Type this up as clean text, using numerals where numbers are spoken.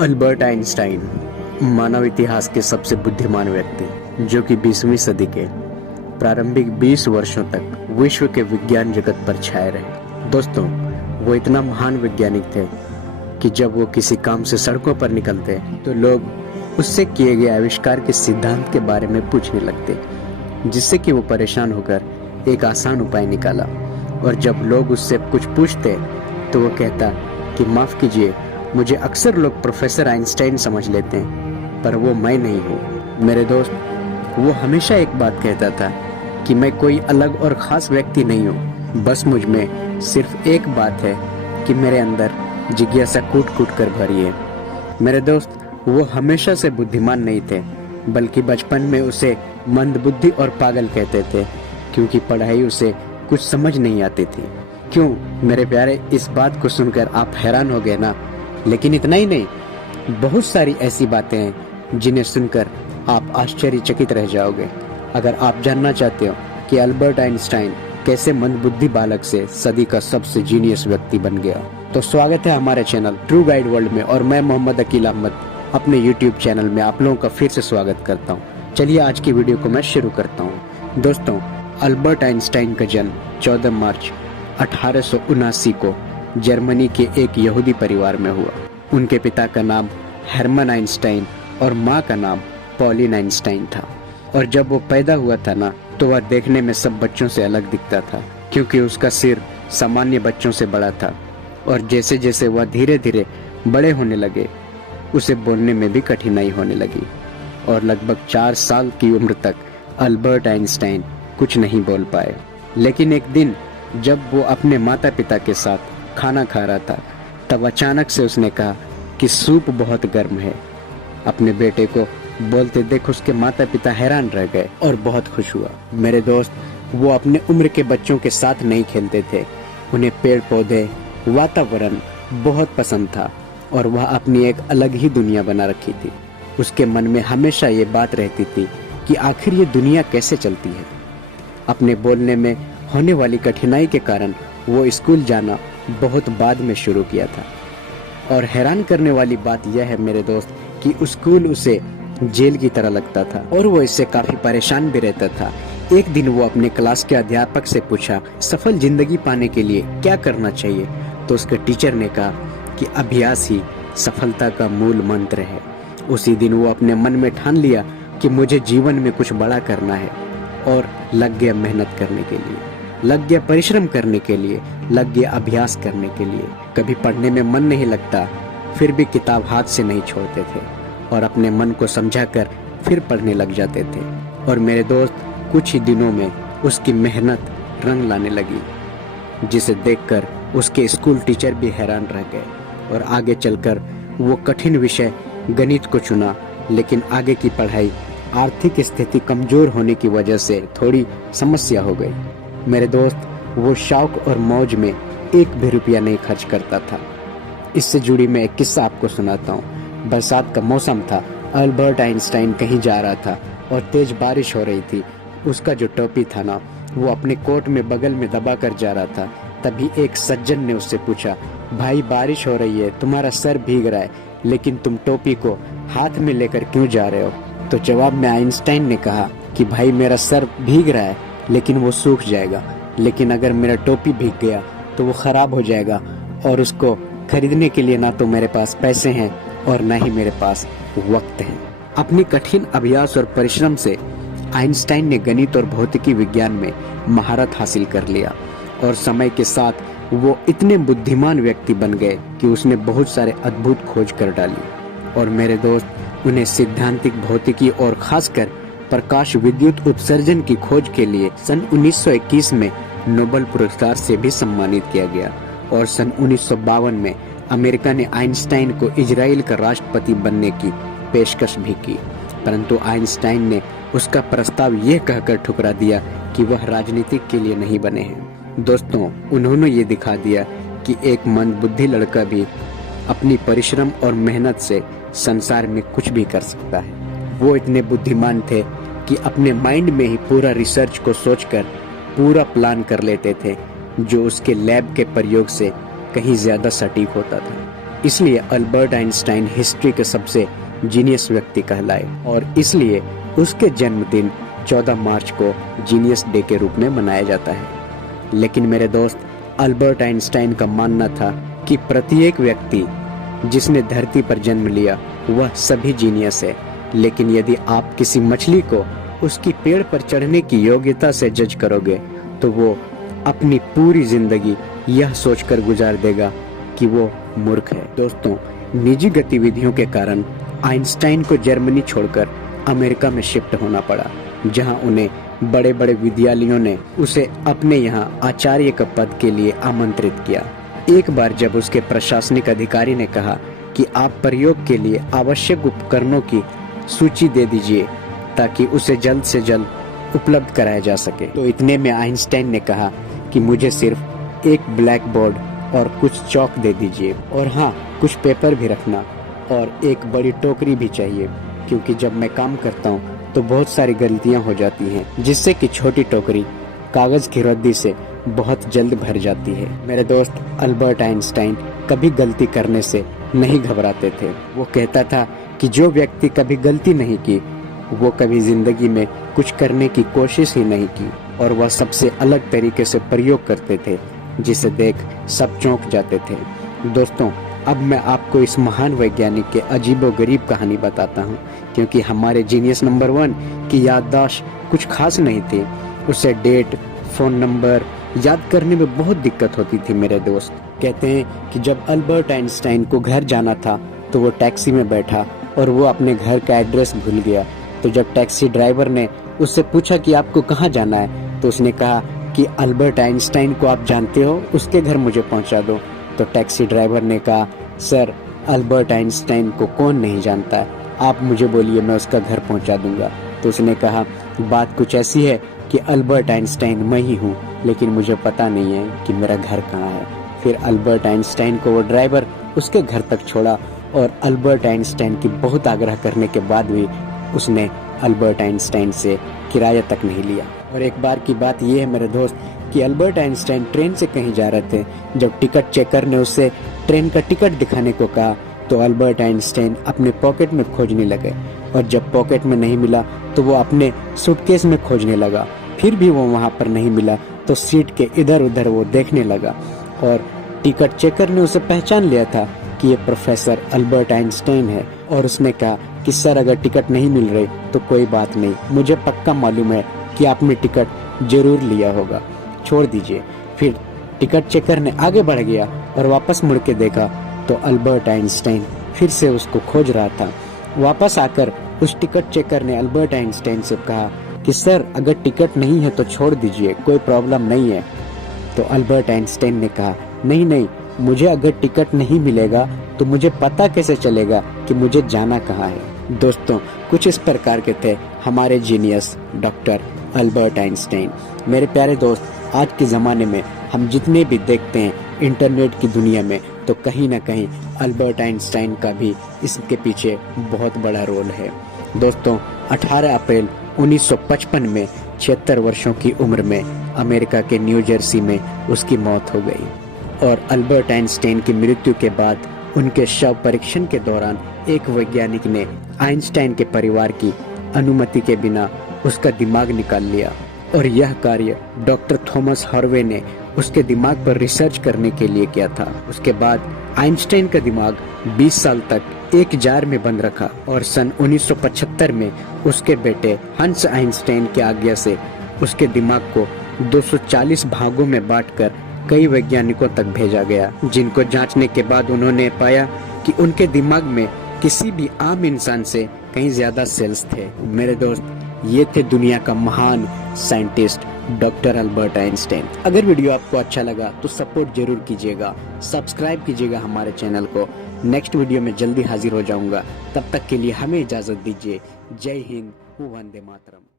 Albert Einstein मानव इतिहास के सबसे बुद्धिमान व्यक्ति, जो कि 20वीं सदी के प्रारंभिक 20 वर्षों तक विश्व के विज्ञान जगत पर छाए रहे। दोस्तों, वो इतना महान वैज्ञानिक थे कि जब वो किसी काम से सड़कों पर निकलते तो लोग उससे किए गए आविष्कार के सिद्धांत के बारे में पूछने लगते, जिससे कि वो परेशान होकर एक आसान उपाय निकाला। और जब लोग उससे कुछ पूछते तो वो कहता कि माफ कीजिए, मुझे अक्सर लोग प्रोफेसर आइंस्टाइन समझ लेते हैं, पर वो मैं नहीं हूँ। मेरे दोस्त, वो हमेशा एक बात कहता था कि मैं कोई अलग और ख़ास व्यक्ति नहीं हूँ, बस मुझ में सिर्फ एक बात है कि मेरे अंदर जिज्ञासा कूट कूट कर भरी है। मेरे दोस्त, वो हमेशा से बुद्धिमान नहीं थे, बल्कि बचपन में उसे मंदबुद्धि और पागल कहते थे, क्योंकि पढ़ाई उसे कुछ समझ नहीं आती थी। क्यों मेरे प्यारे, इस बात को सुनकर आप हैरान हो गए ना? लेकिन इतना ही नहीं, बहुत सारी ऐसी बातें हैं जिन्हें सुनकर आप आश्चर्यचकित रह जाओगे। अगर आप जानना चाहते हो कि अल्बर्ट आइंस्टाइन कैसे मंदबुद्धि बालक से सदी का सबसे जीनियस व्यक्ति बन गया, तो स्वागत है हमारे चैनल ट्रू गाइड वर्ल्ड में। और मैं मोहम्मद अकील अहमद अपने यूट्यूब चैनल में आप लोगों का फिर से स्वागत करता हूँ। चलिए आज की वीडियो को मैं शुरू करता हूँ। दोस्तों, अल्बर्ट आइंस्टाइन का जन्म 14 मार्च 1879 को जर्मनी के एक यहूदी परिवार में हुआ। उनके पिता का नाम हरमन आइंस्टाइन और माँ का नाम पॉलिन आइंस्टाइन था। और जब वो पैदा हुआ था ना, तो वह देखने में सब बच्चों से अलग दिखता था, क्योंकि उसका सिर सामान्य बच्चों से बड़ा था। और जैसे जैसे वह धीरे धीरे बड़े होने लगे, उसे बोलने में भी कठिनाई होने लगी। और लगभग 4 साल की उम्र तक अल्बर्ट आइंस्टाइन कुछ नहीं बोल पाए। लेकिन एक दिन जब वो अपने माता पिता के साथ खाना खा रहा था, तब अचानक से उसने कहा कि सूप बहुत गर्म है। अपने बेटे को बोलते देख उसके माता पिता हैरान रह गए और बहुत खुश हुआ। मेरे दोस्त, वो अपने उम्र के बच्चों के साथ नहीं खेलते थे। उन्हें पेड़ पौधे, वातावरण बहुत पसंद था और वह अपनी एक अलग ही दुनिया बना रखी थी। उसके मन में हमेशा ये बात रहती थी कि आखिर ये दुनिया कैसे चलती है। अपने बोलने में होने वाली कठिनाई के कारण वो स्कूल जाना बहुत बाद में शुरू किया था। और हैरान करने वाली बात यह है मेरे दोस्त कि स्कूल उसे जेल की तरह लगता था और वो इससे काफी परेशान भी रहता था। एक दिन वो अपने क्लास के अध्यापक से पूछा, सफल जिंदगी पाने के लिए क्या करना चाहिए? तो उसके टीचर ने कहा कि अभ्यास ही सफलता का मूल मंत्र है। उसी दिन वो अपने मन में ठान लिया कि मुझे जीवन में कुछ बड़ा करना है, और लग गया मेहनत करने के लिए, लग गया परिश्रम करने के लिए, लग गया अभ्यास करने के लिए। कभी पढ़ने में मन नहीं लगता, फिर भी किताब हाथ से नहीं छोड़ते थे और अपने मन को समझाकर फिर पढ़ने लग जाते थे। और मेरे दोस्त, कुछ ही दिनों में उसकी मेहनत रंग लाने लगी, जिसे देखकर उसके स्कूल टीचर भी हैरान रह गए। और आगे चलकर वो कठिन विषय गणित को चुना, लेकिन आगे की पढ़ाई आर्थिक स्थिति कमजोर होने की वजह से थोड़ी समस्या हो गई। मेरे दोस्त, वो शौक और मौज में एक भी रुपया नहीं खर्च करता था। इससे जुड़ी मैं एक किस्सा आपको सुनाता हूँ। बरसात का मौसम था, अल्बर्ट आइंस्टाइन कहीं जा रहा था और तेज बारिश हो रही थी। उसका जो टोपी था ना, वो अपने कोट में बगल में दबा कर जा रहा था। तभी एक सज्जन ने उससे पूछा, भाई बारिश हो रही है, तुम्हारा सर भीग रहा है, लेकिन तुम टोपी को हाथ में लेकर क्यों जा रहे हो? तो जवाब में आइंस्टाइन ने कहा कि भाई मेरा सर भीग रहा है, लेकिन वो सूख जाएगा, लेकिन अगर मेरा टोपी भीग गया तो वो खराब हो जाएगा, और उसको खरीदने के लिए ना तो मेरे पास पैसे हैं और ना ही मेरे पास वक्त है। अपनी कठिन अभ्यास और परिश्रम से आइंस्टाइन ने गणित और भौतिकी विज्ञान में महारत हासिल कर लिया, और समय के साथ वो इतने बुद्धिमान व्यक्ति बन गए कि उसने बहुत सारे अद्भुत खोज कर डाली। और मेरे दोस्त, उन्हें सिद्धांतिक भौतिकी और खासकर प्रकाश विद्युत उत्सर्जन की खोज के लिए सन 1921 में नोबेल पुरस्कार से भी सम्मानित किया गया। और सन 1952 में अमेरिका ने आइंस्टाइन को इजराइल का राष्ट्रपति बनने की पेशकश भी की, परंतु आइंस्टाइन ने उसका प्रस्ताव यह कहकर ठुकरा दिया कि वह राजनीति के लिए नहीं बने हैं। दोस्तों, उन्होंने ये दिखा दिया कि एक मंदबुद्धि लड़का भी अपनी परिश्रम और मेहनत से संसार में कुछ भी कर सकता है। वो इतने बुद्धिमान थे कि अपने माइंड में ही पूरा रिसर्च को सोचकर पूरा प्लान कर लेते थे, जो उसके लैब के प्रयोग से कहीं ज्यादा सटीक होता था। इसलिए अल्बर्ट आइंस्टाइन हिस्ट्री के सबसे जीनियस व्यक्ति कहलाए और इसलिए उसके जन्मदिन 14 मार्च को जीनियस डे के रूप में मनाया जाता है। लेकिन मेरे दोस्त, अल्बर्ट आइंस्टाइन का मानना था कि प्रत्येक व्यक्ति जिसने धरती पर जन्म लिया वह सभी जीनियस है। लेकिन यदि आप किसी मछली को उसकी पेड़ पर चढ़ने की योग्यता से जज करोगे तो वो अपनी पूरी जिंदगी यह सोचकर गुजार देगा कि वो मूर्ख है। दोस्तों, निजी गतिविधियों के कारण आइंस्टाइन को जर्मनी छोड़कर अमेरिका में शिफ्ट होना पड़ा, जहां उन्हें बड़े बड़े विद्यालयों ने उसे अपने यहां आचार्य के पद के लिए आमंत्रित किया। एक बार जब उसके प्रशासनिक अधिकारी ने कहा कि आप प्रयोग के लिए आवश्यक उपकरणों की सूची दे दीजिए ताकि उसे जल्द से जल्द उपलब्ध कराया जा सके, तो इतने में आइंस्टाइन ने कहा कि मुझे सिर्फ एक ब्लैक बोर्ड और कुछ चौक दे दीजिए, और हाँ, कुछ पेपर भी रखना और एक बड़ी टोकरी भी चाहिए, क्योंकि जब मैं काम करता हूँ तो बहुत सारी गलतियाँ हो जाती हैं, जिससे कि छोटी टोकरी कागज की रद्दी से बहुत जल्द भर जाती है। मेरे दोस्त, अल्बर्ट आइंस्टाइन कभी गलती करने से नहीं घबराते थे। वो कहता था कि जो व्यक्ति कभी गलती नहीं की वो कभी जिंदगी में कुछ करने की कोशिश ही नहीं की, और वह सबसे अलग तरीके से प्रयोग करते थे जिसे देख सब चौंक जाते थे। दोस्तों, अब मैं आपको इस महान वैज्ञानिक के अजीबोगरीब कहानी बताता हूँ, क्योंकि हमारे जीनियस नंबर 1 की याददाश्त कुछ खास नहीं थी। उसे डेट, फोन नंबर याद करने में बहुत दिक्कत होती थी। मेरे दोस्त कहते हैं कि जब अल्बर्ट आइंस्टाइन को घर जाना था तो वो टैक्सी में बैठा और वो अपने घर का एड्रेस भूल गया। तो जब टैक्सी ड्राइवर ने उससे पूछा कि आपको कहाँ जाना है, तो उसने कहा कि अल्बर्ट आइंस्टाइन को आप जानते हो, उसके घर मुझे पहुँचा दो। तो टैक्सी ड्राइवर ने कहा, सर, अल्बर्ट आइंस्टाइन को कौन नहीं जानता है, आप मुझे बोलिए, मैं उसका घर पहुँचा दूंगा। तो उसने कहा, बात कुछ ऐसी है कि अल्बर्ट आइंस्टाइन मैं ही हूँ, लेकिन मुझे पता नहीं है कि मेरा घर कहाँ है। फिर अल्बर्ट आइंस्टाइन को वो ड्राइवर उसके घर तक छोड़ा, और अल्बर्ट आइंस्टाइन की बहुत आग्रह करने के बाद भी उसने अल्बर्ट आइंस्टाइन से किराया तक नहीं लिया। और एक बार की बात यह है मेरे दोस्त कि अल्बर्ट आइंस्टाइन ट्रेन से कहीं जा रहे थे। जब टिकट चेकर ने उससे ट्रेन का टिकट दिखाने को कहा तो अल्बर्ट आइंस्टाइन अपने पॉकेट में खोजने लगे, और जब पॉकेट में नहीं मिला तो वो अपने सूटकेस में खोजने लगा। फिर भी वो वहाँ पर नहीं मिला तो सीट के इधर उधर वो देखने लगा, और टिकट चेकर ने उसे पहचान लिया था कि ये प्रोफेसर अल्बर्ट आइंस्टाइन है। और उसने कहा कि सर, अगर टिकट नहीं मिल रही तो कोई बात नहीं, मुझे पक्का मालूम है कि आपने टिकट जरूर लिया होगा, छोड़ दीजिए। फिर टिकट चेकर ने आगे बढ़ गया और वापस मुड़ के देखा तो अल्बर्ट आइंस्टाइन फिर से उसको खोज रहा था। वापस आकर उस टिकट चेकर ने अल्बर्ट आइंस्टाइन से कहा कि सर, अगर टिकट नहीं है तो छोड़ दीजिए, कोई प्रॉब्लम नहीं है। तो अल्बर्ट आइंस्टाइन ने कहा, नहीं नहीं, मुझे अगर टिकट नहीं मिलेगा तो मुझे पता कैसे चलेगा कि मुझे जाना कहाँ है। दोस्तों, कुछ इस प्रकार के थे हमारे जीनियस डॉक्टर अल्बर्ट आइंस्टाइन। मेरे प्यारे दोस्त, आज के ज़माने में हम जितने भी देखते हैं इंटरनेट की दुनिया में, तो कहीं ना कहीं अल्बर्ट आइंस्टाइन का भी इसके पीछे बहुत बड़ा रोल है। दोस्तों, 18 अप्रैल 1955 में 76 वर्षों की उम्र में अमेरिका के न्यू जर्सी में उसकी मौत हो गई, और अल्बर्ट आइंस्टाइन की मृत्यु के बाद उनके शव परीक्षण के दौरान एक वैज्ञानिक ने आइंस्टाइन के परिवार की अनुमति के बिना उसका दिमाग निकाल लिया, और यह कार्य डॉक्टर थॉमस हार्वे ने उसके दिमाग पर रिसर्च करने के लिए किया था। उसके बाद आइंस्टाइन का दिमाग 20 साल तक एक जार में बंद रखा, और सन 1975 में उसके बेटे हंस आइंस्टाइन की आज्ञा से उसके दिमाग को 240 भागों में बांटकर कई वैज्ञानिकों तक भेजा गया, जिनको जांचने के बाद उन्होंने पाया कि उनके दिमाग में किसी भी आम इंसान से कहीं ज्यादा सेल्स थे। मेरे दोस्त, ये थे दुनिया का महान साइंटिस्ट डॉक्टर अल्बर्ट आइंस्टाइन। अगर वीडियो आपको अच्छा लगा तो सपोर्ट जरूर कीजिएगा, सब्सक्राइब कीजिएगा हमारे चैनल को। नेक्स्ट वीडियो में जल्दी हाजिर हो जाऊंगा, तब तक के लिए हमें इजाजत दीजिए। जय हिंद, वंदे मातरम।